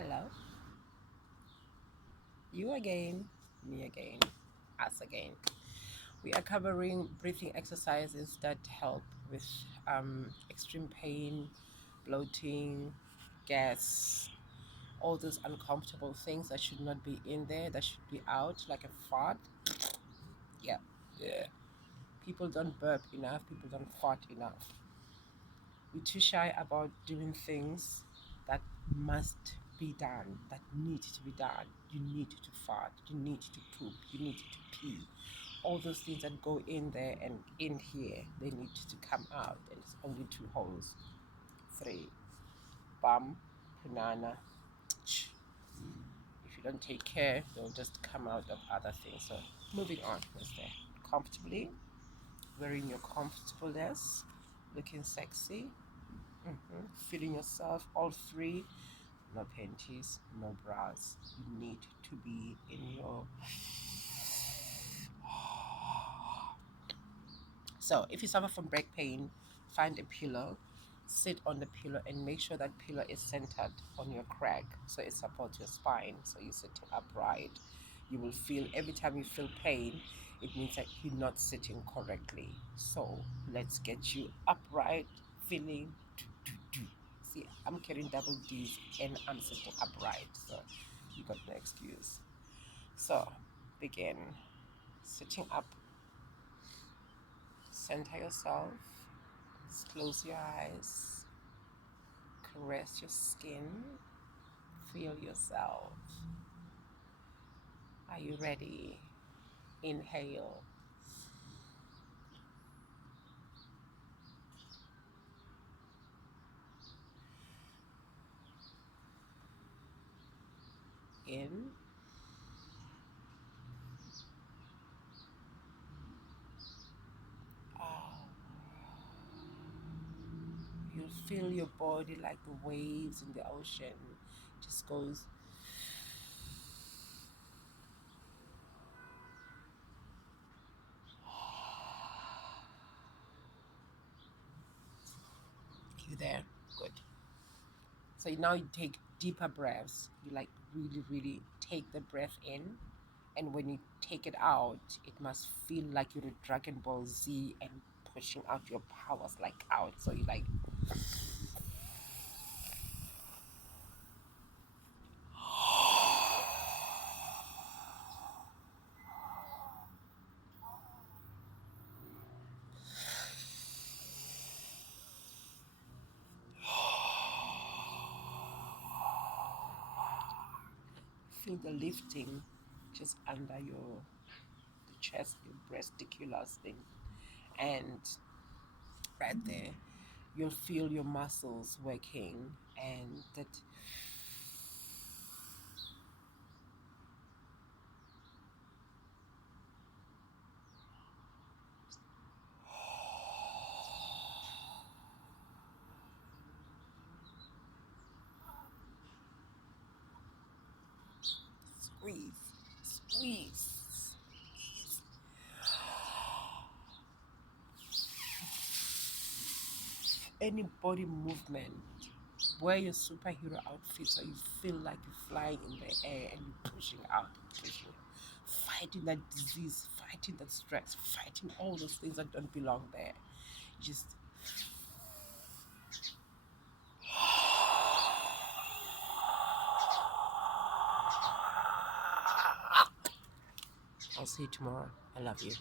Hello, you again, me again, us again. We are covering breathing exercises that help with extreme pain, bloating, gas, all those uncomfortable things that should not be in there, that should be out like a fart. Yeah, yeah. People don't burp enough, people don't fart enough. We're too shy about doing things that must be done, that need to be done. You need to fart, you need to poop, you need to pee. All those things that go in there and in here, they need to come out. And it's only two holes. Three. Bum, banana. If you don't take care, they'll just come out of other things. So moving on, let's say comfortably, wearing your comfortableness, looking sexy, feeling yourself, all three. No panties, no bras. You need to be in your. So, if you suffer from back pain, find a pillow, sit on the pillow, and make sure that pillow is centered on your crack so it supports your spine. So, you're sitting upright. You will feel every time you feel pain, it means that you're not sitting correctly. So, let's get you upright, feeling. See, I'm carrying double D's and I'm sitting upright, so you got no excuse. So, begin sitting up, center yourself, close your eyes, caress your skin, feel yourself. Are you ready? Inhale. In. Out. You'll feel your body like the waves in the ocean. Just goes. You there? Good. So now you take deeper breaths. You like really, really take the breath in. And when you take it out, it must feel like you're a Dragon Ball Z and pushing out your powers like out. So you like feel the lifting just under your the chest, your breasticulars thing. And right there, you'll feel your muscles working and that squeeze, squeeze, squeeze. Any body movement, wear your superhero outfit so you feel like you're flying in the air and you're pushing out, pushing, fighting that disease, fighting that stress, fighting all those things that don't belong there. Just I'll see you tomorrow. I love you.